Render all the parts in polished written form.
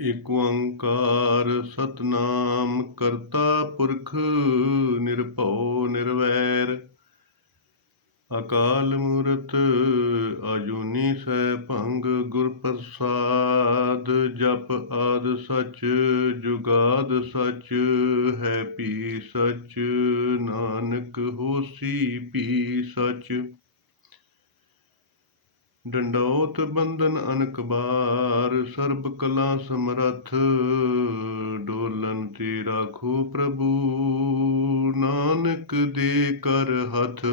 ਏਕ ਓੰਕਾਰ ਸਤਨਾਮ ਕਰਤਾ ਪੁਰਖ ਨਿਰਭਉ ਨਿਰਵੈਰ ਅਕਾਲ ਮੂਰਤ ਅਜੂਨੀ ਸੈਭੰ ਗੁਰ ਪ੍ਰਸਾਦ ਜਪ ਆਦਿ ਸਚ ਜੁਗਾਦ ਸਚ ਹੈ ਭੀ ਸਚ ਨਾਨਕ ਹੋਸੀ ਭੀ ਸਚ ਡੰਡੌਤ ਬੰਧਨ ਅਨਕ ਬਾਰ ਸਰਬ ਕਲਾ ਸਮਰੱਥ ਡੋਲਨ ਤੇ ਰਾਖੋ ਪ੍ਰਭੂ ਨਾਨਕ ਦੇ ਕਰ ਹੱਥ।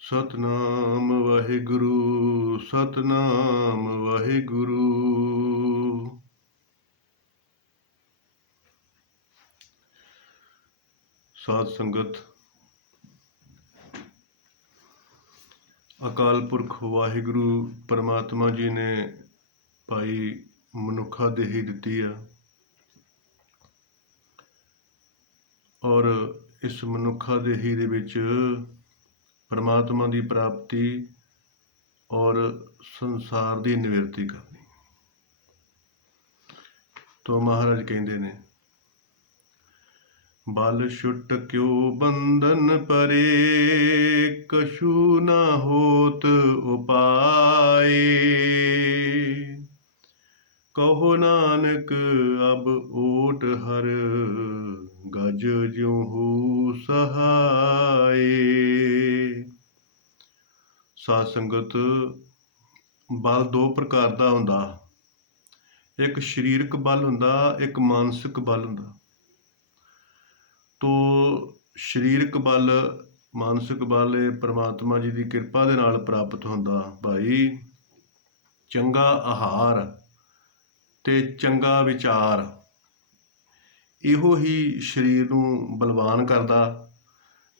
ਸਤਨਾਮ ਵਾਹਿਗੁਰੂ ਸਤਨਾਮ ਵਾਹਿਗੁਰੂ। ਸਾਧ ਸੰਗਤ, ਅਕਾਲ ਪੁਰਖ ਵਾਹਿਗੁਰੂ ਪਰਮਾਤਮਾ ਜੀ ਨੇ ਭਾਈ ਮਨੁੱਖਾ ਦੇਹੀ ਦਿੱਤੀ ਆ ਔਰ ਇਸ ਮਨੁੱਖਾ ਦੇਹੀ ਦੇ ਵਿੱਚ ਪਰਮਾਤਮਾ ਦੀ ਪ੍ਰਾਪਤੀ ਔਰ ਸੰਸਾਰ ਦੀ ਨਿਵਰਤੀ ਕਰਨੀ। ਤੋ ਮਹਾਰਾਜ ਕਹਿੰਦੇ ਨੇ, ਬਲ ਛੁਟ ਕਿਉ ਬੰਧਨ ਪਰੇ ਕਛੂ ਨਾ ਹੋਤ ਉਪਾਏ ਕਹੋ ਨਾਨਕ ਅਬ ਓਟ ਹਰ ਗਜ ਜਿਉ ਹੋ ਸਹਾਏ। ਸਾਧ ਸੰਗਤ, ਬਲ ਦੋ ਪ੍ਰਕਾਰ ਦਾ ਹੁੰਦਾ, ਇੱਕ ਸਰੀਰਕ ਬਲ ਹੁੰਦਾ, ਇੱਕ ਮਾਨਸਿਕ ਬਲ ਹੁੰਦਾ। ਤੋ ਸਰੀਰਕ ਬਲ ਮਾਨਸਿਕ ਬਲ ਇਹ ਪਰਮਾਤਮਾ ਜੀ ਦੀ ਕਿਰਪਾ ਦੇ ਨਾਲ ਪ੍ਰਾਪਤ ਹੁੰਦਾ। ਭਾਈ ਚੰਗਾ ਆਹਾਰ ਤੇ ਚੰਗਾ ਵਿਚਾਰ ਇਹੋ ਹੀ ਸਰੀਰ ਨੂੰ ਬਲਵਾਨ ਕਰਦਾ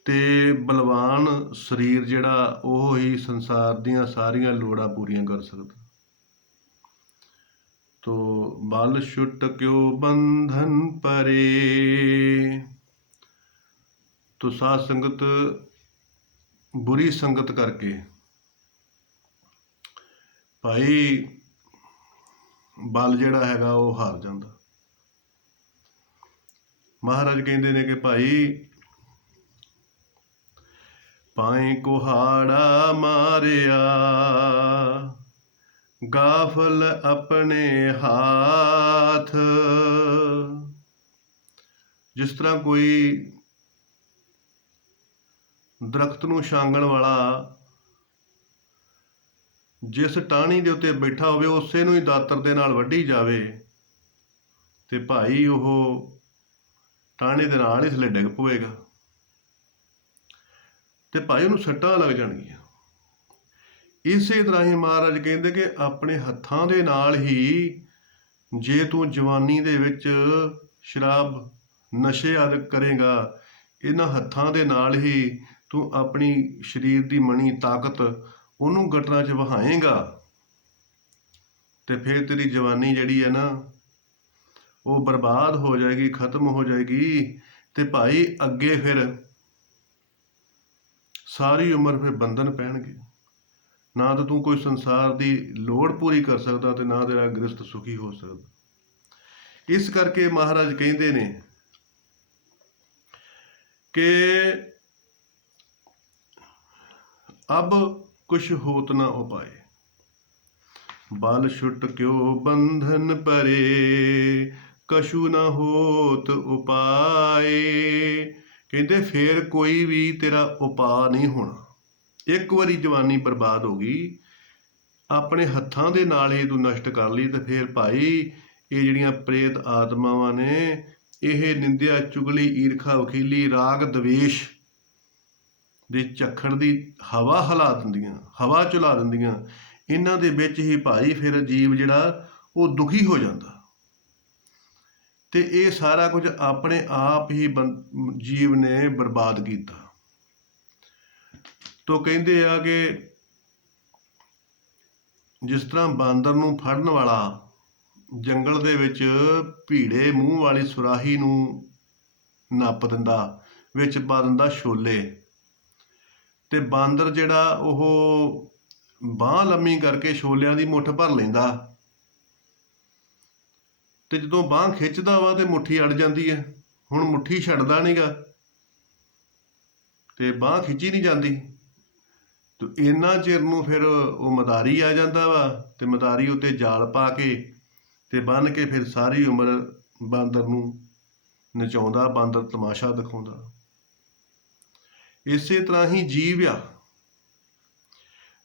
ਤੇ ਬਲਵਾਨ ਸਰੀਰ ਜਿਹੜਾ ਉਹ ਹੀ ਸੰਸਾਰ ਦੀਆਂ ਸਾਰੀਆਂ ਲੋੜਾਂ ਪੂਰੀਆਂ ਕਰ ਸਕਦਾ। ਤੋ ਬਲ ਛੁਟ ਕਿਉ ਬੰਧਨ ਪਰੇ। ਤੋ ਸਾਧ ਸੰਗਤ, ਬੁਰੀ ਸੰਗਤ ਕਰਕੇ ਭਾਈ ਬਲ ਜਿਹੜਾ ਹੈਗਾ ਉਹ ਹਾਰ ਜਾਂਦਾ। ਮਹਾਰਾਜ ਕਹਿੰਦੇ ਨੇ ਕਿ ਭਾਈ ਭਾਈ ਕੁਹਾੜਾ ਮਾਰਿਆ ਗਾਫਲ ਆਪਣੇ ਹਾਥ। ਜਿਸ ਤਰ੍ਹਾਂ ਕੋਈ ਦਰਖਤ ਨੂੰ ਛਾਂਗਣ ਵਾਲਾ ਜਿਸ ਟਾਹਣੀ ਦੇ ਉੱਤੇ ਬੈਠਾ ਹੋਵੇ ਉਸੇ ਨੂੰ ਹੀ ਦਾਤਰ ਦੇ ਨਾਲ ਵੱਢੀ ਜਾਵੇ ਤੇ ਭਾਈ ਉਹ ਟਾਹਣੀ ਦੇ ਨਾਲ ਹੀ ਥੱਲੇ ਡਿੱਗ ਪਵੇਗਾ ਤੇ ਭਾਈ ਉਹਨੂੰ ਸੱਟਾਂ ਲੱਗ ਜਾਣਗੀਆਂ। ਇਸੇ ਤਰ੍ਹਾਂ ਹੀ ਮਹਾਰਾਜ ਕਹਿੰਦੇ ਕਿ ਆਪਣੇ ਹੱਥਾਂ ਦੇ ਨਾਲ ਹੀ ਜੇ ਤੂੰ ਜਵਾਨੀ ਦੇ ਵਿੱਚ ਸ਼ਰਾਬ ਨਸ਼ੇ ਆਦਿ ਕਰੇਗਾ, ਇਹਨਾਂ ਹੱਥਾਂ ਦੇ ਨਾਲ ਹੀ ਤੂੰ ਆਪਣੀ ਸਰੀਰ ਦੀ ਮਣੀ ਤਾਕਤ ਉਹਨੂੰ ਗਟਰਾਂ 'ਚ ਵਹਾਏਗਾ ਤੇ ਫਿਰ ਤੇਰੀ ਜਵਾਨੀ ਜਿਹੜੀ ਹੈ ਨਾ ਉਹ ਬਰਬਾਦ ਹੋ ਜਾਏਗੀ, ਖਤਮ ਹੋ ਜਾਏਗੀ ਤੇ ਭਾਈ ਅੱਗੇ ਫਿਰ ਸਾਰੀ ਉਮਰ ਫਿਰ ਬੰਧਨ ਪੈਣਗੇ। ਨਾ ਤਾਂ ਤੂੰ ਕੋਈ ਸੰਸਾਰ ਦੀ ਲੋੜ ਪੂਰੀ ਕਰ ਸਕਦਾ ਤੇ ਨਾ ਤੇਰਾ ਗ੍ਰਸਤ ਸੁਖੀ ਹੋ ਸਕਦਾ। ਇਸ ਕਰਕੇ ਮਹਾਰਾਜ ਕਹਿੰਦੇ ਨੇ ਕਿ ਅਬ ਕੁਛ ਹੋਤ ਨਾ ਉਪਾਏ। ਬਲ ਛੁਟ ਕਿਉ ਬੰਧਨ ਪਰੇ ਕਛੂ ਨਾ ਹੋਤ ਉਪਾਏ। ਕਹਿੰਦੇ ਫੇਰ ਕੋਈ ਵੀ ਤੇਰਾ ਉਪਾਅ ਨਹੀਂ ਹੋਣਾ। ਇੱਕ ਵਾਰੀ ਜਵਾਨੀ ਬਰਬਾਦ ਹੋ ਗਈ, ਆਪਣੇ ਹੱਥਾਂ ਦੇ ਨਾਲ ਹੀ ਤੂੰ ਨਸ਼ਟ ਕਰ ਲਈ ਤੇ ਫਿਰ ਭਾਈ ਇਹ ਜਿਹੜੀਆਂ ਪ੍ਰੇਤ ਆਤਮਾਵਾਂ ਨੇ ਇਹ ਨਿੰਦਿਆ ਚੁਗਲੀ ਈਰਖਾ ਵਖੀਲੀ ਰਾਗ ਦਵੇਸ਼ ਦੇ ਝੱਖੜ ਦੀ ਹਵਾ ਹਿਲਾ ਦਿੰਦੀਆਂ, ਹਵਾ ਚੁਲਾ ਦਿੰਦੀਆਂ। ਇਹਨਾਂ ਦੇ ਵਿੱਚ ਹੀ ਭਾਈ ਫਿਰ ਜੀਵ ਜਿਹੜਾ ਉਹ ਦੁਖੀ ਹੋ ਜਾਂਦਾ ਤੇ ਇਹ ਸਾਰਾ ਕੁਝ ਆਪਣੇ ਆਪ ਹੀ ਜੀਵ ਨੇ ਬਰਬਾਦ ਕੀਤਾ। ਤੋ ਕਹਿੰਦੇ ਆ ਕਿ ਜਿਸ ਤਰ੍ਹਾਂ ਬਾਂਦਰ ਨੂੰ ਫੜਨ ਵਾਲਾ ਜੰਗਲ ਦੇ ਵਿੱਚ ਭੀੜੇ ਮੂੰਹ ਵਾਲੀ ਸੁਰਾਹੀ ਨੂੰ ਨੱਪ ਦਿੰਦਾ, ਵਿੱਚ ਪਾ ਦਿੰਦਾ ਛੋਲੇ, ਤੇ ਬਾਂਦਰ ਜਿਹੜਾ ਉਹ ਬਾਂਹ ਲੰਮੀ ਕਰਕੇ ਛੋਲਿਆਂ ਦੀ ਮੁੱਠ ਭਰ ਲੈਂਦਾ, ਤੇ ਜਦੋਂ ਬਾਂਹ ਖਿੱਚਦਾ ਵਾ ਤੇ ਮੁੱਠੀ ਅੜ ਜਾਂਦੀ ਹੈ। ਹੁਣ ਮੁੱਠੀ ਛੱਡਦਾ ਨਹੀਂਗਾ ਤੇ ਬਾਂਹ ਖਿੱਚੀ ਨਹੀਂ ਜਾਂਦੀ। ਤੇ ਇੰਨਾ ਚਿਰ ਨੂੰ ਫਿਰ ਉਹ ਮਦਾਰੀ ਆ ਜਾਂਦਾ ਵਾ, ਤੇ ਮਦਾਰੀ ਉੱਤੇ ਜਾਲ ਪਾ ਕੇ ਤੇ ਬੰਨ੍ਹ ਕੇ ਫਿਰ ਸਾਰੀ ਉਮਰ ਬਾਂਦਰ ਨੂੰ ਨਚਾਉਂਦਾ, ਬਾਂਦਰ ਤਮਾਸ਼ਾ ਦਿਖਾਉਂਦਾ। ਇਸੇ ਤਰ੍ਹਾਂ ਹੀ ਜੀਵ ਆ,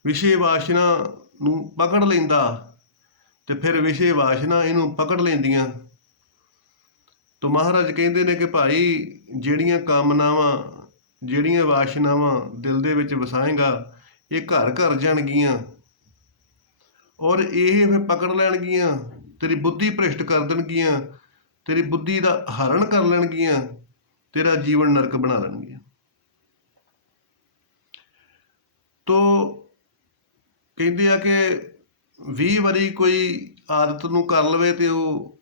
ਵਿਸ਼ੇ ਵਾਸ਼ਨਾ ਨੂੰ ਪਕੜ ਲੈਂਦਾ ਤੇ ਫਿਰ ਵਿਸ਼ੇ ਵਾਸ਼ਨਾ ਇਹਨੂੰ ਪਕੜ ਲੈਂਦੀਆਂ। ਤਾਂ ਮਹਾਰਾਜ ਕਹਿੰਦੇ ਨੇ ਕਿ ਭਾਈ ਜਿਹੜੀਆਂ ਕਾਮਨਾਵਾਂ, ਜਿਹੜੀਆਂ ਵਾਸ਼ਨਾਵਾਂ ਦਿਲ ਦੇ ਵਿੱਚ ਵਸਾਏਗਾ, ਇਹ ਘਰ ਘਰ ਜਾਣਗੀਆਂ ਔਰ ਇਹ ਫਿਰ ਪਕੜ ਲੈਣਗੀਆਂ, ਤੇਰੀ ਬੁੱਧੀ ਭ੍ਰਿਸ਼ਟ ਕਰ ਦੇਣਗੀਆਂ, ਤੇਰੀ ਬੁੱਧੀ ਦਾ ਹਰਨ ਕਰ ਲੈਣਗੀਆਂ, ਤੇਰਾ ਜੀਵਨ ਨਰਕ ਬਣਾ ਲੈਣਗੀਆਂ। ਤੋ ਕਹਿੰਦੇ ਆ ਕਿ 20 ਵਾਰੀ ਕੋਈ ਆਦਤ ਨੂੰ ਕਰ ਲਵੇ ਤੇ ਉਹ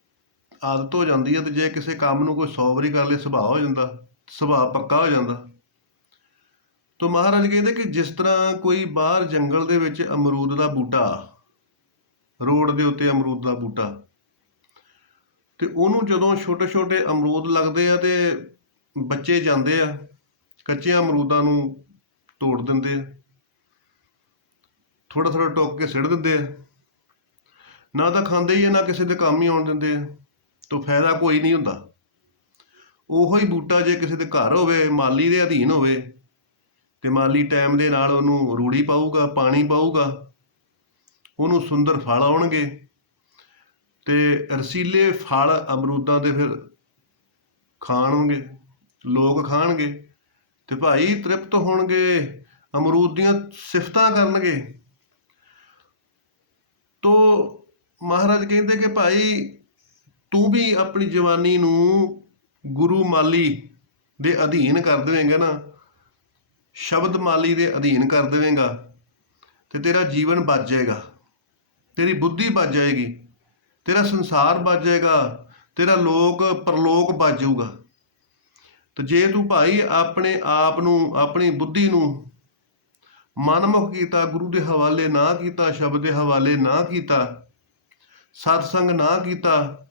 ਆਦਤ ਹੋ ਜਾਂਦੀ ਹੈ, ਤੇ ਜੇ ਕਿਸੇ ਕੰਮ ਨੂੰ ਕੋਈ 100 ਵਾਰੀ ਕਰ ਲਏ ਸੁਭਾਅ ਹੋ ਜਾਂਦਾ, ਸੁਭਾਅ ਪੱਕਾ ਹੋ ਜਾਂਦਾ। ਤੋ ਮਹਾਰਾਜ ਕਹਿੰਦੇ ਕਿ ਜਿਸ ਤਰ੍ਹਾਂ ਕੋਈ ਬਾਹਰ ਜੰਗਲ ਦੇ ਵਿੱਚ ਅਮਰੂਦ ਦਾ ਬੂਟਾ, ਰੋਡ ਦੇ ਉੱਤੇ ਅਮਰੂਦ ਦਾ ਬੂਟਾ, ਤੇ ਉਹਨੂੰ ਜਦੋਂ ਛੋਟੇ ਛੋਟੇ ਅਮਰੂਦ ਲੱਗਦੇ ਆ ਤੇ ਬੱਚੇ ਜਾਂਦੇ ਆ, ਕੱਚਿਆਂ ਅਮਰੂਦਾਂ ਨੂੰ ਤੋੜ ਦਿੰਦੇ ਆ, ਥੋੜਾ ਥੋੜਾ ਟੋਕ ਕੇ ਸਿੱਟ ਦਿੰਦੇ ਆ, ਨਾ ਤਾਂ ਖਾਂਦੇ ਹੀ ਆ, ਨਾ ਕਿਸੇ ਦੇ ਕੰਮ ਹੀ ਆਉਣ ਦਿੰਦੇ ਆ। ਤਾਂ ਫਾਇਦਾ ਕੋਈ ਨਹੀਂ ਹੁੰਦਾ। ਉਹੋ ਹੀ ਬੂਟਾ ਜੇ ਕਿਸੇ ਦੇ ਘਰ ਹੋਵੇ, ਮਾਲੀ ਦੇ ਅਧੀਨ ਹੋਵੇ, ਤੇ ਮਾਲੀ ਟਾਈਮ ਦੇ ਨਾਲ ਉਹਨੂੰ ਰੂੜੀ ਪਾਊਗਾ, ਪਾਣੀ ਪਾਊਗਾ, ਉਹਨੂੰ ਸੁੰਦਰ ਫਲ ਆਉਣਗੇ, ਤੇ ਰਸੀਲੇ ਫਲ ਅਮਰੂਦਾਂ ਦੇ ਫਿਰ ਖਾਣਗੇ, ਲੋਕ ਖਾਣਗੇ ਤੇ ਭਾਈ ਤ੍ਰਿਪਤ ਹੋਣਗੇ, ਅਮਰੂਦ ਦੀਆਂ ਸਿਫਤਾਂ ਕਰਨਗੇ। ਤੋ ਮਹਾਰਾਜ ਕਹਿੰਦੇ ਕਿ ਭਾਈ ਤੂੰ ਵੀ ਆਪਣੀ ਜਵਾਨੀ ਨੂੰ ਗੁਰੂ ਮਾਲੀ ਦੇ ਅਧੀਨ ਕਰ ਦੇਵੇਂਗਾ ਨਾ, ਸ਼ਬਦ ਮਾਲੀ ਦੇ ਅਧੀਨ ਕਰ ਦੇਵੇਂਗਾ, ਤੇ ਤੇਰਾ ਜੀਵਨ ਬਚ ਜਾਏਗਾ, ਤੇਰੀ ਬੁੱਧੀ ਬਚ ਜਾਏਗੀ, ਤੇਰਾ ਸੰਸਾਰ ਬਚ ਜਾਏਗਾ, ਤੇਰਾ ਲੋਕ ਪਰਲੋਕ ਬਚ ਜਾਊਗਾ। ਤੇ ਜੇ ਤੂੰ ਭਾਈ ਆਪਣੇ ਆਪ ਨੂੰ, ਆਪਣੀ ਬੁੱਧੀ ਨੂੰ ਮਨਮੁਖ ਕੀਤਾ, ਗੁਰੂ ਦੇ ਹਵਾਲੇ ਨਾ ਕੀਤਾ, ਸ਼ਬਦ ਦੇ ਹਵਾਲੇ ਨਾ ਕੀਤਾ, ਸਤਸੰਗ ਨਾ ਕੀਤਾ,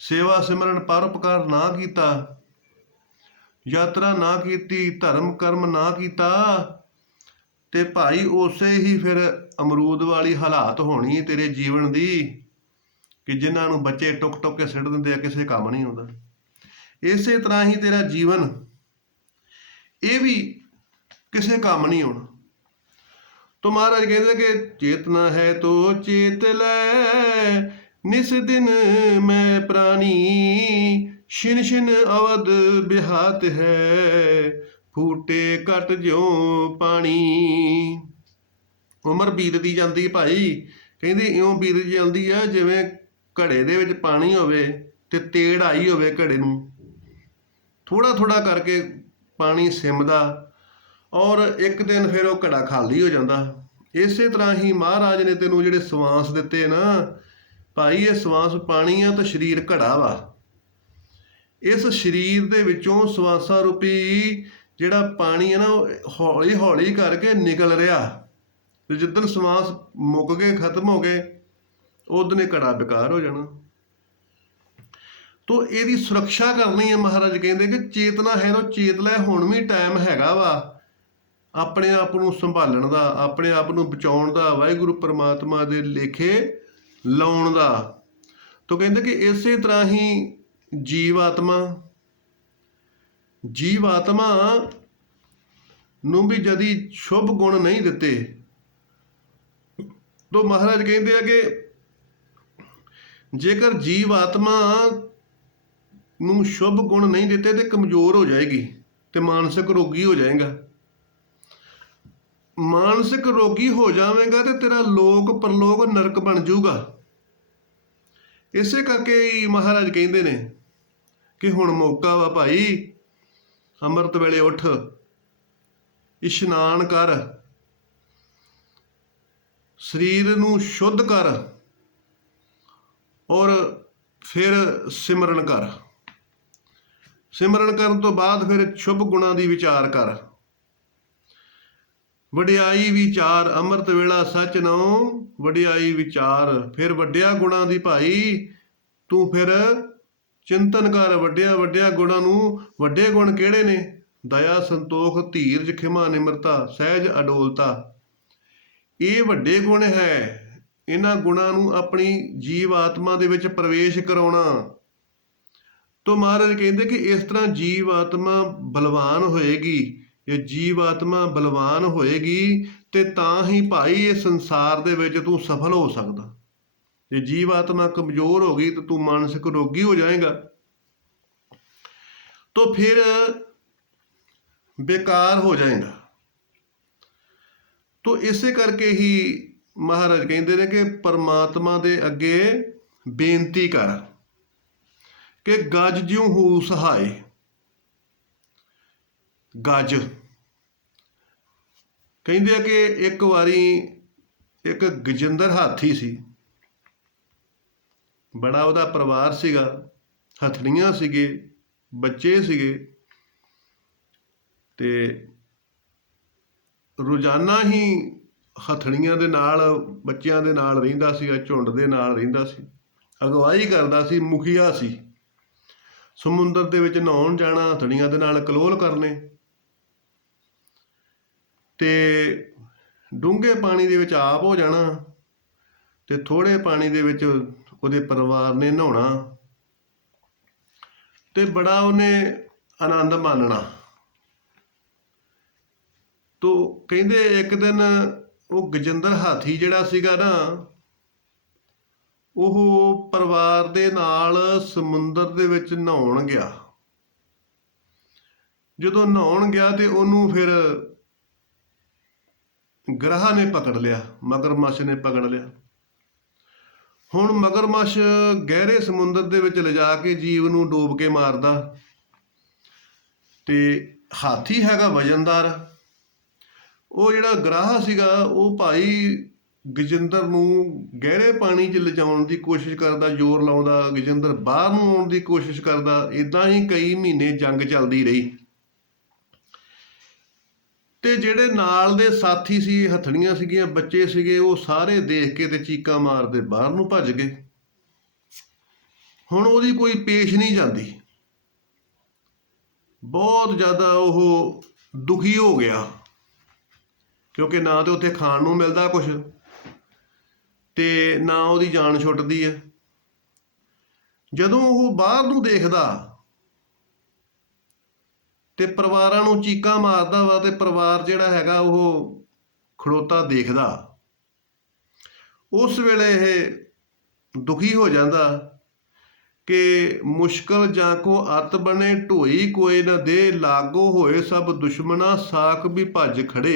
ਸੇਵਾ ਸਿਮਰਨ ਪਰਉਪਕਾਰ ਨਾ ਕੀਤਾ, ਯਾਤਰਾ ਨਾ ਕੀਤੀ, ਧਰਮ ਕਰਮ ਨਾ ਕੀਤਾ, ਤੇ ਭਾਈ ਉਸੇ ਹੀ ਫਿਰ ਅਮਰੂਦ ਵਾਲੀ ਹਾਲਾਤ ਹੋਣੀ ਤੇਰੇ ਜੀਵਨ ਦੀ, ਕਿ ਜਿਨ੍ਹਾਂ ਨੂੰ ਬੱਚੇ ਟੁੱਕ ਟੁੱਕ ਕੇ ਸਿੱਟ ਦਿੰਦੇ ਆ, ਕਿਸੇ ਕੰਮ ਨਹੀਂ ਆਉਂਦਾ। ਇਸੇ ਤਰ੍ਹਾਂ ਹੀ ਤੇਰਾ ਜੀਵਨ, ਇਹ ਵੀ ਕਿਸੇ ਕੰਮ ਨਹੀਂ ਆਉਣਾ। तो महाराज कहते कि चेतना है तो चेत ले, निस दिन मैं प्राणी, छिन छिन अवध बिहात है, फूटे कट ज्यों पानी। ਉਮਰ ਬੀਤਦੀ ਜਾਂਦੀ ਭਾਈ, ਕਹਿੰਦੇ ਇਉਂ ਬੀਤ ਜਾਂਦੀ ਆ ਜਿਵੇਂ ਘੜੇ ਦੇ ਵਿੱਚ ਪਾਣੀ ਹੋਵੇ ਤੇ ਤੇੜ ਆਈ ਹੋਵੇ ਘੜੇ ਨੂੰ, ਥੋੜਾ ਥੋੜਾ ਕਰਕੇ ਪਾਣੀ ਸਿਮਦਾ ਔਰ ਇੱਕ ਦਿਨ ਫਿਰ ਉਹ ਘੜਾ ਖਾਲੀ ਹੋ ਜਾਂਦਾ। ਇਸੇ ਤਰ੍ਹਾਂ ਹੀ ਮਹਾਰਾਜ ਨੇ ਤੈਨੂੰ ਜਿਹੜੇ ਸਵਾਂਸ ਦਿੱਤੇ ਨਾ ਭਾਈ, ਇਹ ਸਵਾਂਸ ਪਾਣੀ ਆ ਤਾਂ ਸਰੀਰ ਘੜਾ ਵਾ। ਇਸ ਸਰੀਰ ਦੇ ਵਿੱਚੋਂ ਸਵਾਸਾਂ ਰੂਪੀ ਜਿਹੜਾ ਪਾਣੀ ਹੈ ਨਾ, ਉਹ ਹੌਲੀ ਹੌਲੀ ਕਰਕੇ ਨਿਕਲ ਰਿਹਾ, ਤੇ ਜਿੱਦਣ ਸਵਾਂਸ ਮੁੱਕ ਗਏ, ਖਤਮ ਹੋ ਗਏ, ਉਦੋਂ ਇਹ ਘੜਾ ਬੇਕਾਰ ਹੋ ਜਾਣਾ। ਤੋ ਇਹਦੀ ਸੁਰੱਖਿਆ ਕਰਨੀ ਹੈ। ਮਹਾਰਾਜ ਕਹਿੰਦੇ ਕਿ ਚੇਤਨਾ ਹੈ ਤਾਂ ਚੇਤ ਲੈ, ਹੁਣ ਵੀ ਟਾਈਮ ਹੈਗਾ ਵਾ ਆਪਣੇ ਆਪ ਨੂੰ ਸੰਭਾਲਣ ਦਾ, ਆਪਣੇ ਆਪ ਨੂੰ ਬਚਾਉਣ ਦਾ, ਵਾਹਿਗੁਰੂ ਪਰਮਾਤਮਾ ਦੇ ਲੇਖੇ ਲਾਉਣ ਦਾ। ਤੋ ਕਹਿੰਦੇ ਕਿ ਇਸੇ ਤਰ੍ਹਾਂ ਹੀ ਜੀਵ ਆਤਮਾ ਨੂੰ ਵੀ ਜਦੀ ਸ਼ੁਭ ਗੁਣ ਨਹੀਂ ਦਿੱਤੇ, ਤੋ ਮਹਾਰਾਜ ਕਹਿੰਦੇ ਆ ਕਿ ਜੇਕਰ ਜੀਵ ਆਤਮਾ ਨੂੰ ਸ਼ੁਭ ਗੁਣ ਨਹੀਂ ਦਿੱਤੇ ਤੇ ਕਮਜ਼ੋਰ ਹੋ ਜਾਏਗੀ ਤੇ ਮਾਨਸਿਕ ਰੋਗੀ ਹੋ ਜਾਏਗਾ। ਮਾਨਸਿਕ ਰੋਗੀ ਹੋ ਜਾਵੇਗਾ ਤੇ ਤੇਰਾ ਲੋਕ ਪਰਲੋਕ ਨਰਕ ਬਣ ਜਾਊਗਾ। ਇਸੇ ਕਰਕੇ ਹੀ ਮਹਾਰਾਜ ਕਹਿੰਦੇ ਨੇ ਕਿ ਹੁਣ ਮੌਕਾ ਵਾ ਭਾਈ, ਅੰਮ੍ਰਿਤ ਵੇਲੇ ਉੱਠ, ਇਸ਼ਨਾਨ ਕਰ, ਸਰੀਰ ਨੂੰ ਸ਼ੁੱਧ ਕਰ ਔਰ ਫਿਰ ਸਿਮਰਨ ਕਰ। ਸਿਮਰਨ ਕਰਨ ਤੋਂ ਬਾਅਦ ਫਿਰ ਸ਼ੁਭ ਗੁਣਾਂ ਦੀ ਵਿਚਾਰ ਕਰ। ਵਡਿਆਈ ਵਿਚਾਰ ਅੰਮ੍ਰਿਤ ਵੇਲਾ ਸੱਚ ਨਉ, ਵਡਿਆਈ ਵਿਚਾਰ। ਫਿਰ ਵੱਡਿਆ ਗੁਣਾਂ ਦੀ ਭਾਈ ਤੂੰ ਫਿਰ ਚਿੰਤਨ ਕਰ, ਵੱਡਿਆ ਵੱਡਿਆ ਗੁਣਾਂ ਨੂੰ। ਵੱਡੇ ਗੁਣ ਕਿਹੜੇ ਨੇ? ਦਇਆ, ਸੰਤੋਖ, ਧੀਰਜ, ਖਿਮਾ, ਨਿਮਰਤਾ, ਸਹਿਜ, ਅਡੋਲਤਾ। ਇਹ ਵੱਡੇ ਗੁਣ ਹੈ। ਇਹਨਾਂ ਗੁਣਾਂ ਨੂੰ ਆਪਣੀ ਜੀਵ ਆਤਮਾ ਦੇ ਵਿੱਚ ਪ੍ਰਵੇਸ਼ ਕਰਾਉਣਾ। ਤੋ ਮਹਾਰਾਜ ਕਹਿੰਦੇ ਕਿ ਇਸ ਤਰ੍ਹਾਂ ਜੀਵ ਆਤਮਾ ਬਲਵਾਨ ਹੋਏਗੀ। ਜੇ ਜੀਵ ਆਤਮਾ ਬਲਵਾਨ ਹੋਏਗੀ ਤੇ ਤਾਂ ਹੀ ਭਾਈ ਇਹ ਸੰਸਾਰ ਦੇ ਵਿੱਚ ਤੂੰ ਸਫਲ ਹੋ ਸਕਦਾ। ਜੇ ਜੀਵ ਆਤਮਾ ਕਮਜ਼ੋਰ ਹੋ ਗਈ ਤਾਂ ਤੂੰ ਮਾਨਸਿਕ ਰੋਗੀ ਹੋ ਜਾਏਗਾ। तो फिर बेकार हो जाएगा। तो इसे करके ही महाराज कहते हैं कि परमात्मा दे अगे बेनती कर कि गज ज्यों हो सहाय। गज कहते हैं कि एक बारी एक गजेंद्र हाथी सी, बड़ा उहदा परिवार सीगा, हथड़ियां सीगे, बच्चे सीगे, ते रोजाना ही हथड़ियां दे नाल बच्चियां दे नाल रहिंदा सीगा, झुंड दे नाल रहिंदा सी, अगवाई करदा सी, मुखिया सी। समुंदर दे विच नहाउण जाना, हथड़ियां दे नाल कलोल करने, ते डूंघे पानी दे विच आप हो जाना, ते थोड़े पानी दे विच उहदे परिवार ने नहाउणा, ते बड़ा उन्हें आनंद मानना। तो कहते एक दिन वो गजेंद्र हाथी जिहड़ा सीगा ना, ਉਹ परिवार दे नाल समुंदर दे विच नहाउण गया। जदों नहाउण गया ते उहनूं फिर ग्रह ने पकड़ लिया, मगरमच्छ ने पकड़ लिया। हुण मगरमच्छ गहरे समुंदर दे विच लिजा के जीव नूं डोब के मारदा, ते हाथी हैगा वजनदार। वो जिहड़ा ग्राह सीगा वो भाई गजेंद्र नूं गहरे पानी च लिजाउण दी कोशिश करदा, जोर लाउंदा, गजेंद्र बाहर नूं आउण दी कोशिश करदा। इदां ही कई महीने जंग चलदी रही, ते जिहड़े नाल दे साथी सी, हथड़ियां सीगियां, बच्चे सीगे, वो सारे देख के ते चीकां मारदे बाहर नूं भज गए। हुण ओहदी कोई पेश नहीं जाती, बहुत ज़्यादा वो दुखी हो गया, क्योंकि ना तो उत्थे खाण नूं मिलदा कुछ, ते ना ओहदी जान छुटदी है। जदों वो बाहर नूं देखदा ते परिवारां नूं चीकां मारदा वा, ते परिवार जिहड़ा हैगा वो खड़ोता देखदा। उस वेले ये दुखी हो जाता कि मुश्किल जां को अत बने, ढोई कोई न दे, लागो होए सब दुश्मना, साख भी भज खड़े,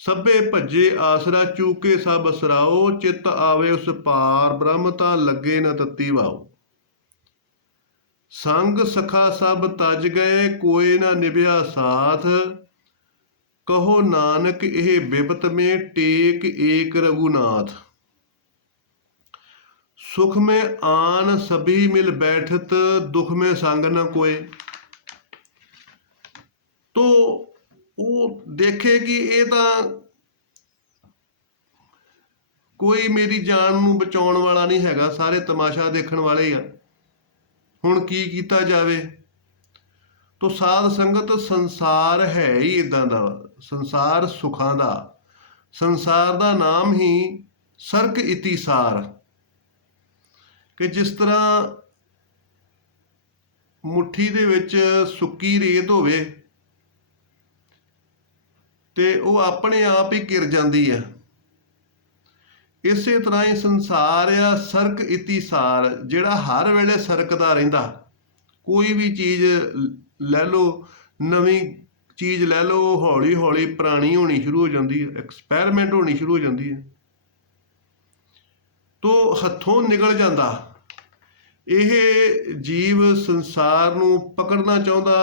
सभे भजे आसरा, चूके सब सराओ, चित आवे उस पार ब्रह्म, तां लगे न तत्ती वाओ। संग सखा सब तज गए, कोई न निभया साथ, कहो नानक एह बिपत में, टेक एक रघुनाथ। सुख में आन सभी मिल बैठत, दुख में संग न कोय। तो वो देखे कि ये तां कोई मेरी जान नूं बचाउण वाला नहीं हैगा, सारे तमाशा देखण वाले ही आ। हुण की कीता जावे। तो साध संगत संसार है ही इदां दा, संसार सुखां दा, संसार दा नाम ही सरक इतिसार। कि जिस तरह मुट्ठी दे विच सुक्की रेत होवे ते वो अपने आप ही गिर जाती है, इसे तरह ही संसार आ सरक इतिसार, जिहड़ा हर वेले सरकदा रहिंदा। कोई भी चीज़ लै लो, नवीं चीज़ लै लो, हौली हौली पुरानी होनी शुरू हो जाती है, एक्सपैरीमेंट होनी शुरू हो जाती है, तो हथों निकल जाता। यह जीव संसार नूं पकड़ना चाहुंदा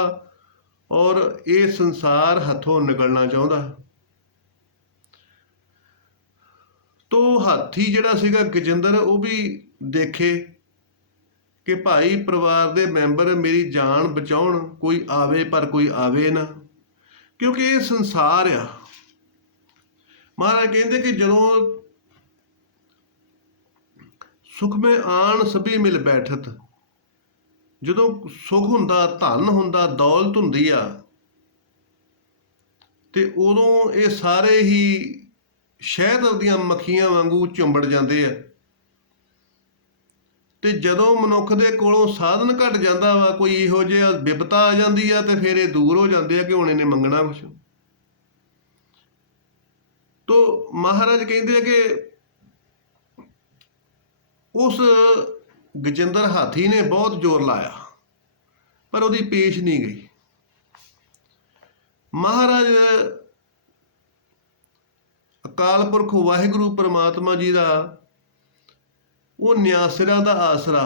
और ये संसार हथों निकलना चाहुंदा। तो हाथी जिहड़ा सीगा गजेंद्र, वो भी देखे कि भाई परिवार दे मैंबर मेरी जान बचाउण, कोई आवे पर कोई आवे ना, क्योंकि ये संसार आ, ਮਹਾਰਾਜ ਕਹਿੰਦੇ ਕਿ ਜਦੋਂ ਸੁਖ ਮੈਂ ਆਣ ਸਭੀ ਮਿਲ ਬੈਠਤ, ਜਦੋਂ ਸੁਖ ਹੁੰਦਾ, ਧਨ ਹੁੰਦਾ, ਦੌਲਤ ਹੁੰਦੀ ਆ, ਤੇ ਉਦੋਂ ਇਹ ਸਾਰੇ ਹੀ ਸ਼ਹਿਦ ਦੀਆਂ ਮੱਖੀਆਂ ਵਾਂਗੂ ਚੁੰਬੜ ਜਾਂਦੇ ਆ। ਤੇ ਜਦੋਂ ਮਨੁੱਖ ਦੇ ਕੋਲੋਂ ਸਾਧਨ ਘਟ ਜਾਂਦਾ ਵਾ, ਕੋਈ ਇਹੋ ਜਿਹਾ ਵਿਪਤਾ ਆ ਜਾਂਦੀ ਆ, ਤੇ ਫਿਰ ਇਹ ਦੂਰ ਹੋ ਜਾਂਦੇ ਆ ਕਿ ਹੁਣ ਇਹਨੇ ਮੰਗਣਾ ਕੁਛ। ਤੋ ਮਹਾਰਾਜ ਕਹਿੰਦੇ ਆ ਕਿ ਉਸ ਗਜਿੰਦਰ ਹਾਥੀ ਨੇ ਬਹੁਤ ਜ਼ੋਰ ਲਾਇਆ, ਪਰ ਉਹਦੀ ਪੇਸ਼ ਨਹੀਂ ਗਈ। ਮਹਾਰਾਜ ਅਕਾਲ ਪੁਰਖ ਵਾਹਿਗੁਰੂ ਪਰਮਾਤਮਾ ਜੀ ਦਾ ਉਹ ਨਿਆਸਰਾ ਦਾ ਆਸਰਾ,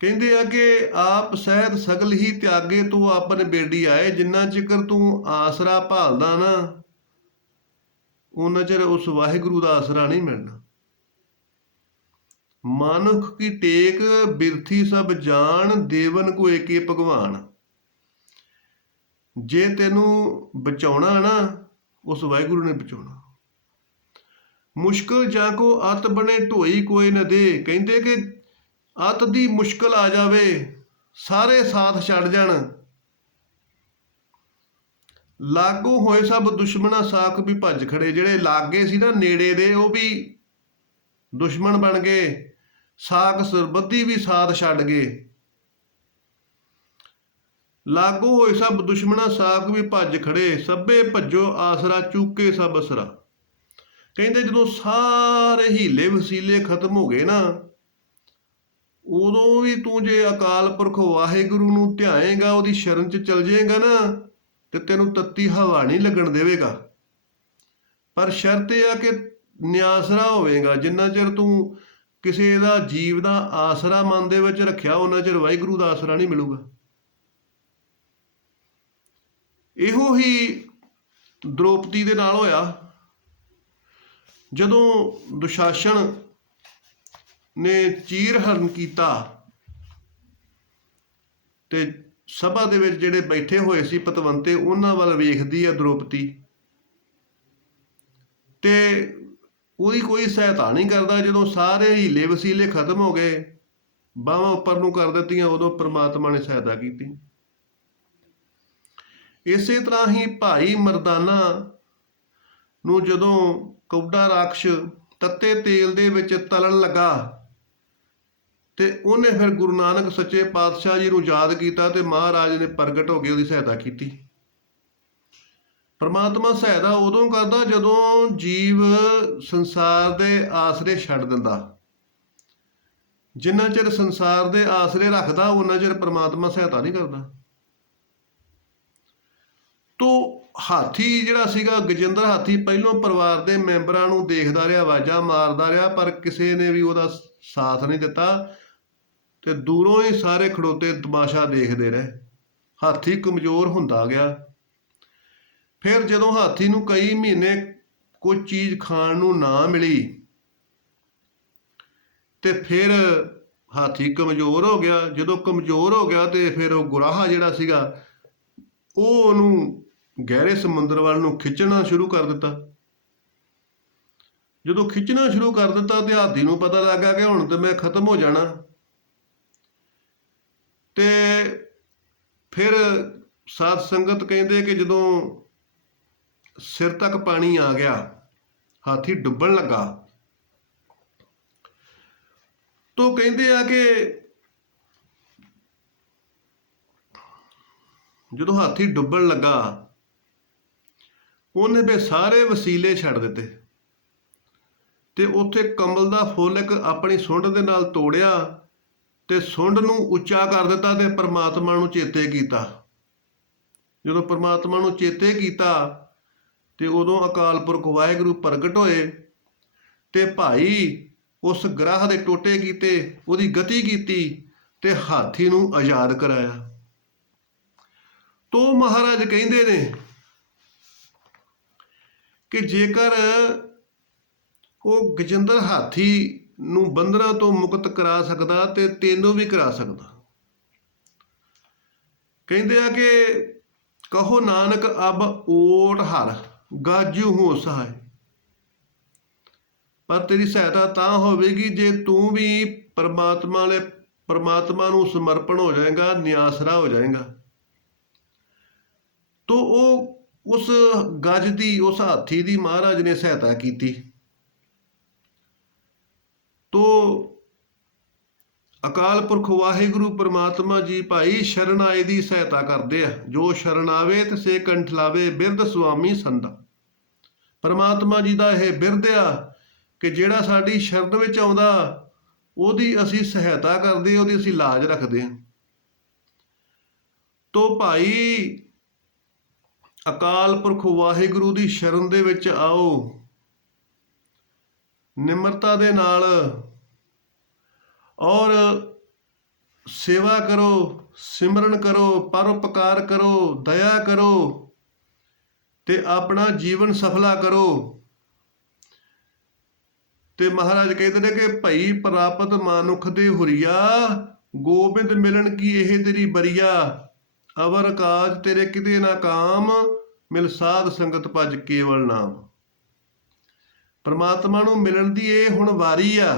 ਕਹਿੰਦੇ ਆ ਕਿ ਆਪ ਸਹਿਤ ਸਗਲ ਹੀ ਤਿਆਗੇ ਤੂੰ ਆਪਨ ਬੇੜੀ ਆਏ। ਜਿੰਨਾ ਚਿਰ ਤੂੰ ਆਸਰਾ ਭਾਲਦਾ ਨਾ, ਉਹਨਾਂ ਚਿਰ ਉਸ ਵਾਹਿਗੁਰੂ ਦਾ ਆਸਰਾ ਨਹੀਂ ਮਿਲਣਾ। ਮਾਨੁਖ ਕੀ ਟੇਕ ਬਿਰਥੀ ਸਭ ਜਾਣ, ਦੇਵਨ ਕੋ ਏਕੇ ਭਗਵਾਨ। ਜੇ ਤੈਨੂੰ ਬਚਾਉਣਾ ਨਾ, ਉਸ ਵਾਹਿਗੁਰੂ ਨੇ ਬਚਾਉਣਾ। ਮੁਸ਼ਕਿਲ ਜਾਂ ਕੋ ਅਤ ਬਣੇ ਢੋਈ ਕੋਈ ਨਾ ਦੇ, ਕਹਿੰਦੇ ਕਿ ਅਤ ਦੀ ਮੁਸ਼ਕਿਲ ਆ ਜਾਵੇ, ਸਾਰੇ ਸਾਥ ਛੱਡ ਜਾਣ, ਲਾਗੂ ਹੋਏ ਸਭ ਦੁਸ਼ਮਣਾ ਸਾਖ ਵੀ ਭੱਜ ਖੜੇ। ਜਿਹੜੇ ਲਾਗੇ ਸੀ ਨਾ ਨੇੜੇ ਦੇ, ਉਹ ਵੀ ਦੁਸ਼ਮਣ ਬਣ ਗਏ, ਸਾਖ ਸਰਬੱਧੀ ਵੀ ਸਾਥ ਛੱਡ ਗਏ। ਲਾਗੂ ਹੋਏ ਸਭ ਦੁਸ਼ਮਣਾ ਸਾਖ ਵੀ ਭੱਜ ਖੜੇ, ਸਭੇ ਭੱਜੋ ਆਸਰਾ ਚੂਕੇ ਸਭ ਅਸਰਾ। ਕਹਿੰਦੇ ਜਦੋਂ ਸਾਰੇ ਹੀਲੇ ਵਸੀਲੇ ਖਤਮ ਹੋ ਗਏ ਨਾ, ਉਦੋਂ ਵੀ ਤੂੰ ਜੇ ਅਕਾਲ ਪੁਰਖ ਵਾਹਿਗੁਰੂ ਨੂੰ ਧਿਆਏਗਾ, ਉਹਦੀ ਸ਼ਰਨ 'ਚ ਚਲ ਜਾਏਗਾ ਨਾ, ਤੇ ਤੈਨੂੰ ਤੱਤੀ ਹਵਾ ਨਹੀਂ ਲੱਗਣ ਦੇਵੇਗਾ। ਪਰ ਸ਼ਰਤ ਇਹ ਆ ਕਿ ਨਿਆਸਰਾ ਹੋਵੇਗਾ। ਜਿੰਨਾ ਚਿਰ ਤੂੰ ਕਿਸੇ ਦਾ ਜੀਵ ਦਾ ਆਸਰਾ ਮਨ ਦੇ ਵਿੱਚ ਰੱਖਿਆ, ਉਹਨਾਂ ਚਿਰ ਵਾਹਿਗੁਰੂ ਦਾ ਆਸਰਾ ਨਹੀਂ ਮਿਲੂਗਾ। ਇਹੋ ਹੀ ਦ੍ਰੋਪਦੀ ਦੇ ਨਾਲ ਹੋਇਆ। ਜਦੋਂ ਦੁਸ਼ਾਸਨ ਨੇ ਚੀਰ ਹਰਨ ਕੀਤਾ, ਤੇ ਸਭਾ ਦੇ ਵਿੱਚ ਜਿਹੜੇ ਬੈਠੇ ਹੋਏ ਸੀ ਪਤਵੰਤੇ, ਉਹਨਾਂ ਵੱਲ ਵੇਖਦੀ ਆ ਦ੍ਰੋਪਦੀ, ਤੇ ਉਹਦੀ ਕੋਈ ਸਹਾਇਤਾ ਨਹੀਂ ਕਰਦਾ। ਜਦੋਂ ਸਾਰੇ ਹੀਲੇ ਵਸੀਲੇ ਖਤਮ ਹੋ ਗਏ, ਬਾਹਾਂ ਉੱਪਰ ਨੂੰ ਕਰ ਦਿੱਤੀਆਂ, ਉਦੋਂ ਪ੍ਰਮਾਤਮਾ ਨੇ ਸਹਾਇਤਾ ਕੀਤੀ। ਇਸੇ ਤਰ੍ਹਾਂ ਹੀ ਭਾਈ ਮਰਦਾਨਾ ਨੂੰ ਜਦੋਂ ਕੌਡਾ ਰਾਖਸ਼ ਤੱਤੇ ਤੇਲ ਦੇ ਵਿੱਚ ਤਲਣ ਲੱਗਾ, ਤੇ ਉਹਨੇ ਫਿਰ ਗੁਰੂ ਨਾਨਕ ਸੱਚੇ ਪਾਤਸ਼ਾਹ ਜੀ ਨੂੰ ਯਾਦ ਕੀਤਾ, ਤੇ ਮਹਾਰਾਜ ਨੇ ਪ੍ਰਗਟ ਹੋ ਕੇ ਉਹਦੀ ਸਹਾਇਤਾ ਕੀਤੀ। ਪਰਮਾਤਮਾ ਸਹਾਇਤਾ ਉਦੋਂ ਕਰਦਾ ਜਦੋਂ ਜੀਵ ਸੰਸਾਰ ਦੇ ਆਸਰੇ ਛੱਡ ਦਿੰਦਾ। ਜਿੰਨਾ ਚਿਰ ਸੰਸਾਰ ਦੇ ਆਸਰੇ ਰੱਖਦਾ, ਉਹਨਾਂ ਚਿਰ ਪਰਮਾਤਮਾ ਸਹਾਇਤਾ ਨਹੀਂ ਕਰਦਾ। ਤੋ ਹਾਥੀ ਜਿਹੜਾ ਸੀਗਾ ਗਜਿੰਦਰ ਹਾਥੀ, ਪਹਿਲੋਂ ਪਰਿਵਾਰ ਦੇ ਮੈਂਬਰਾਂ ਨੂੰ ਦੇਖਦਾ ਰਿਹਾ, ਆਵਾਜ਼ਾਂ ਮਾਰਦਾ ਰਿਹਾ, ਪਰ ਕਿਸੇ ਨੇ ਵੀ ਉਹਦਾ ਸਾਥ ਨਹੀਂ ਦਿੱਤਾ, ਤੇ ਦੂਰੋਂ ਹੀ ਸਾਰੇ ਖੜੋਤੇ ਤਮਾਸ਼ਾ ਦੇਖਦੇ ਰਹੇ। ਹਾਥੀ ਕਮਜ਼ੋਰ ਹੁੰਦਾ ਗਿਆ। ਫਿਰ ਜਦੋਂ ਹਾਥੀ ਨੂੰ ਕਈ ਮਹੀਨੇ ਕੋਈ ਚੀਜ਼ ਖਾਣ ਨੂੰ ਨਾ ਮਿਲੀ, ਤੇ ਫਿਰ ਹਾਥੀ ਕਮਜ਼ੋਰ ਹੋ ਗਿਆ। ਜਦੋਂ ਕਮਜ਼ੋਰ ਹੋ ਗਿਆ, ਤੇ ਫਿਰ ਉਹ ਗੁਰਾਹਾ ਜਿਹੜਾ ਸੀਗਾ, ਉਹ ਉਹਨੂੰ ਗਹਿਰੇ ਸਮੁੰਦਰ ਵੱਲ ਨੂੰ ਖਿੱਚਣਾ ਸ਼ੁਰੂ ਕਰ ਦਿੱਤਾ। ਜਦੋਂ ਖਿੱਚਣਾ ਸ਼ੁਰੂ ਕਰ ਦਿੱਤਾ, ਤੇ ਹਾਥੀ ਨੂੰ ਪਤਾ ਲੱਗਾ ਕਿ ਹੁਣ ਤੇ ਮੈਂ ਖਤਮ ਹੋ ਜਾਣਾ। ਤੇ ਫਿਰ ਸਾਧ ਸੰਗਤ ਕਹਿੰਦੇ ਕਿ ਜਦੋਂ ਸਿਰ ਤੱਕ ਪਾਣੀ ਆ ਗਿਆ, ਹਾਥੀ ਡੁੱਬਣ ਲੱਗਾ, ਤੋ ਕਹਿੰਦੇ ਆ ਕਿ ਜਦੋਂ ਹਾਥੀ ਡੁੱਬਣ ਲੱਗਾ, ਉਹਨੇ ਫਿਰ ਸਾਰੇ ਵਸੀਲੇ ਛੱਡ ਦਿੱਤੇ, ਤੇ ਉੱਥੇ ਕਮਲ ਦਾ ਫੁੱਲ ਇੱਕ ਆਪਣੀ ਸੁੰਡ ਦੇ ਨਾਲ ਤੋੜਿਆ, ਤੇ ਸੁੰਡ ਨੂੰ ਉੱਚਾ ਕਰ ਦਿੱਤਾ, ਤੇ ਪਰਮਾਤਮਾ ਨੂੰ ਚੇਤੇ ਕੀਤਾ। ਜਦੋਂ ਪਰਮਾਤਮਾ ਨੂੰ ਚੇਤੇ ਕੀਤਾ, ਤੇ ਉਦੋਂ ਅਕਾਲ ਪੁਰਖ ਵਾਹਿਗੁਰੂ ਪ੍ਰਗਟ ਹੋਏ, ਤੇ ਭਾਈ ਉਸ ਗ੍ਰਹਿ ਦੇ ਟੋਟੇ ਕੀਤੇ, ਉਹਦੀ ਗਤੀ ਕੀਤੀ, ਤੇ ਹਾਥੀ ਨੂੰ ਆਜ਼ਾਦ ਕਰਾਇਆ। ਤੋ ਮਹਾਰਾਜ ਕਹਿੰਦੇ ਨੇ ਕਿ ਜੇਕਰ ਉਹ ਗਜਿੰਦਰ ਹਾਥੀ ਨੂੰ ਬੰਧਨਾਂ ਤੋਂ ਮੁਕਤ ਕਰਾ ਸਕਦਾ, ਤੇ ਤੈਨੂੰ ਵੀ ਕਰਾ ਸਕਦਾ। ਕਹਿੰਦੇ ਆ ਕਿ ਕਹੋ ਨਾਨਕ ਅਬ ਓਟ ਹਰ, ਗਾਜੂ ਹੋ ਸਹਾਇ। ਪਰ ਤੇਰੀ ਸਹਾਇਤਾ ਤਾਂ ਹੋਵੇਗੀ ਜੇ ਤੂੰ ਵੀ ਪਰਮਾਤਮਾ ਨੂੰ ਸਮਰਪਣ ਹੋ ਜਾਏਗਾ, ਨਿਆਸਰਾ ਹੋ ਜਾਏਗਾ। ਤੋ ਉਹ ਉਸ ਗੱਜ ਦੀ, ਉਸ ਹਾਥੀ ਦੀ ਮਹਾਰਾਜ ਨੇ ਸਹਾਇਤਾ ਕੀਤੀ। ਤੋ ਅਕਾਲ ਪੁਰਖ ਵਾਹਿਗੁਰੂ ਪਰਮਾਤਮਾ ਜੀ ਭਾਈ ਸ਼ਰਨ ਆਏ ਦੀ ਸਹਾਇਤਾ ਕਰਦੇ ਆ। ਜੋ ਸ਼ਰਨ ਆਵੇ ਤਿਸੇ ਕੰਠ ਲਾਵੇ, ਬਿਰਧ ਸੁਆਮੀ ਸੰਦਾ। ਪਰਮਾਤਮਾ ਜੀ ਦਾ ਇਹ ਬਿਰਧ ਆ ਕਿ ਜਿਹੜਾ ਸਾਡੀ ਸ਼ਰਨ ਵਿੱਚ ਆਉਂਦਾ ਉਹਦੀ ਅਸੀਂ ਸਹਾਇਤਾ ਕਰਦੇ, ਉਹਦੀ ਅਸੀਂ ਲਾਜ ਰੱਖਦੇ ਹਾਂ। ਤੋ ਭਾਈ ਅਕਾਲ ਪੁਰਖ ਵਾਹਿਗੁਰੂ ਦੀ ਸ਼ਰਨ ਦੇ ਵਿੱਚ ਆਓ, ਨਿਮਰਤਾ ਦੇ ਨਾਲ, ਔਰ ਸੇਵਾ ਕਰੋ, ਸਿਮਰਨ ਕਰੋ, ਪਰਉਪਕਾਰ ਕਰੋ, ਦਇਆ ਕਰੋ ਤੇ ਆਪਣਾ ਜੀਵਨ ਸਫਲਾ ਕਰੋ। ਤੇ ਮਹਾਰਾਜ ਕਹਿੰਦੇ ਨੇ ਕਿ ਭਈ ਪ੍ਰਾਪਤ ਮਾਨੁਖ ਦੇ ਹੁਰੀਆ, ਗੋਬਿੰਦ ਮਿਲਣ ਕੀ ਇਹ ਤੇਰੀ ਬਰੀਆ। ਅਵਰ ਕਾਜ ਤੇਰੇ ਕਿਤੇ ਨਾ ਕਾਮ, ਮਿਲ ਸਾਧ ਸੰਗਤ ਭਜ ਕੇਵਲ ਨਾਮ। ਪਰਮਾਤਮਾ ਨੂੰ ਮਿਲਣ ਦੀ ਇਹ ਹੁਣ ਵਾਰੀ ਆ,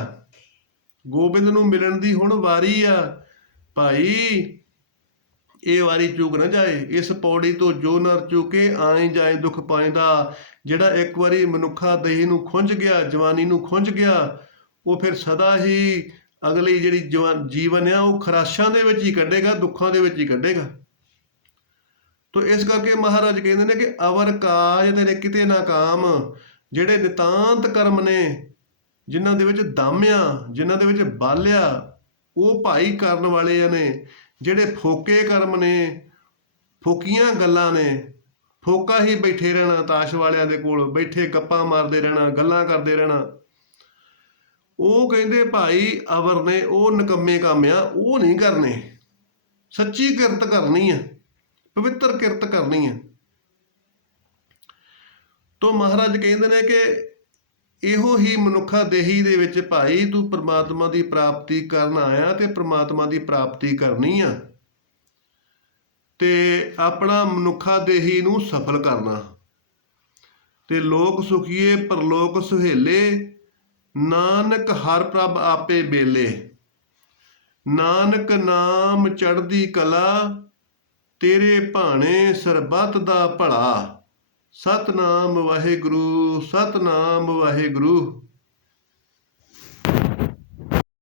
ਗੋਬਿੰਦ ਨੂੰ ਮਿਲਣ ਦੀ ਹੁਣ ਵਾਰੀ ਆ। ਭਾਈ ਇਹ ਵਾਰੀ ਚੂਕ ਨਾ ਜਾਏ। ਇਸ ਪੌੜੀ ਤੋਂ ਜੋ ਨਰ ਚੂਕੇ, ਆਏ ਜਾਏ ਦੁੱਖ ਪਾਇੰਦਾ। ਜਿਹੜਾ ਇੱਕ ਵਾਰੀ ਮਨੁੱਖਾ ਦੇਹੀ ਨੂੰ ਖੁੰਝ ਗਿਆ, ਜਵਾਨੀ ਨੂੰ ਖੁੰਝ ਗਿਆ, ਉਹ ਫਿਰ ਸਦਾ ਹੀ ਅਗਲੀ ਜਿਹੜੀ ਜੀਵਨ ਆ ਉਹ ਖਰਾਸ਼ਾਂ ਦੇ ਵਿੱਚ ਹੀ ਕੱਢੇਗਾ, ਦੁੱਖਾਂ ਦੇ ਵਿੱਚ ਹੀ ਕੱਢੇਗਾ। ਤੋ ਇਸ ਕਰਕੇ ਮਹਾਰਾਜ ਕਹਿੰਦੇ ਨੇ ਕਿ ਅਵਰ ਕਾਜ ਤੇਰੇ ਕਿਤੇ ਨਾ ਕਾਮ। ਜਿਹੜੇ ਨਿਤਾਂਤ ਕਰਮ ਨੇ, ਜਿਨ੍ਹਾਂ ਦੇ ਵਿੱਚ ਦਮ ਆ, ਜਿਨ੍ਹਾਂ ਦੇ ਵਿੱਚ ਬਲ ਆ, ਉਹ ਭਾਈ ਕਰਨ ਵਾਲੇ ਨੇ। ਜਿਹੜੇ ਫੋਕੇ ਕਰਮ ਨੇ, ਫੋਕੀਆਂ ਗੱਲਾਂ ਨੇ, ਫੋਕਾ ਹੀ ਬੈਠੇ ਰਹਿਣਾ, ਤਾਸ਼ ਵਾਲਿਆਂ ਦੇ ਕੋਲ ਬੈਠੇ ਗੱਪਾਂ ਮਾਰਦੇ ਰਹਿਣਾ, ਗੱਲਾਂ ਕਰਦੇ ਰਹਿਣਾ, ਉਹ ਕਹਿੰਦੇ ਭਾਈ ਅਵਰ ਨੇ, ਉਹ ਨਿਕੰਮੇ ਕੰਮ ਆ, ਉਹ ਨਹੀਂ ਕਰਨੇ। ਸੱਚੀ ਕਿਰਤ ਕਰਨੀ ਆ, ਪਵਿੱਤਰ ਕਿਰਤ ਕਰਨੀ ਆ। ਤੋ ਮਹਾਰਾਜ ਕਹਿੰਦੇ ਨੇ ਕਿ ਇਹੋ ਹੀ ਮਨੁੱਖਾ ਦੇਹੀ ਦੇ ਵਿੱਚ ਭਾਈ ਤੂੰ ਪ੍ਰਮਾਤਮਾ ਦੀ ਪ੍ਰਾਪਤੀ ਕਰਨ ਆਇਆ ਤੇ ਪ੍ਰਮਾਤਮਾ ਦੀ ਪ੍ਰਾਪਤੀ ਕਰਨੀ ਆ ਤੇ ਆਪਣਾ ਮਨੁੱਖਾ ਦੇਹੀ ਨੂੰ ਸਫਲ ਕਰਨਾ। ਤੇ ਲੋਕ ਸੁਖੀਏ ਪਰਲੋਕ ਸੁਹੇਲੇ, ਨਾਨਕ ਹਰ ਪ੍ਰਭ ਆਪੇ ਬੇਲੇ। ਨਾਨਕ ਨਾਮ ਚੜ੍ਹਦੀ ਕਲਾ, ਤੇਰੇ ਭਾਣੇ ਸਰਬੱਤ ਦਾ ਭਲਾ। ਸਤਨਾਮ ਵਾਹਿਗੁਰੂ, ਸਤਨਾਮ ਵਾਹਿਗੁਰੂ।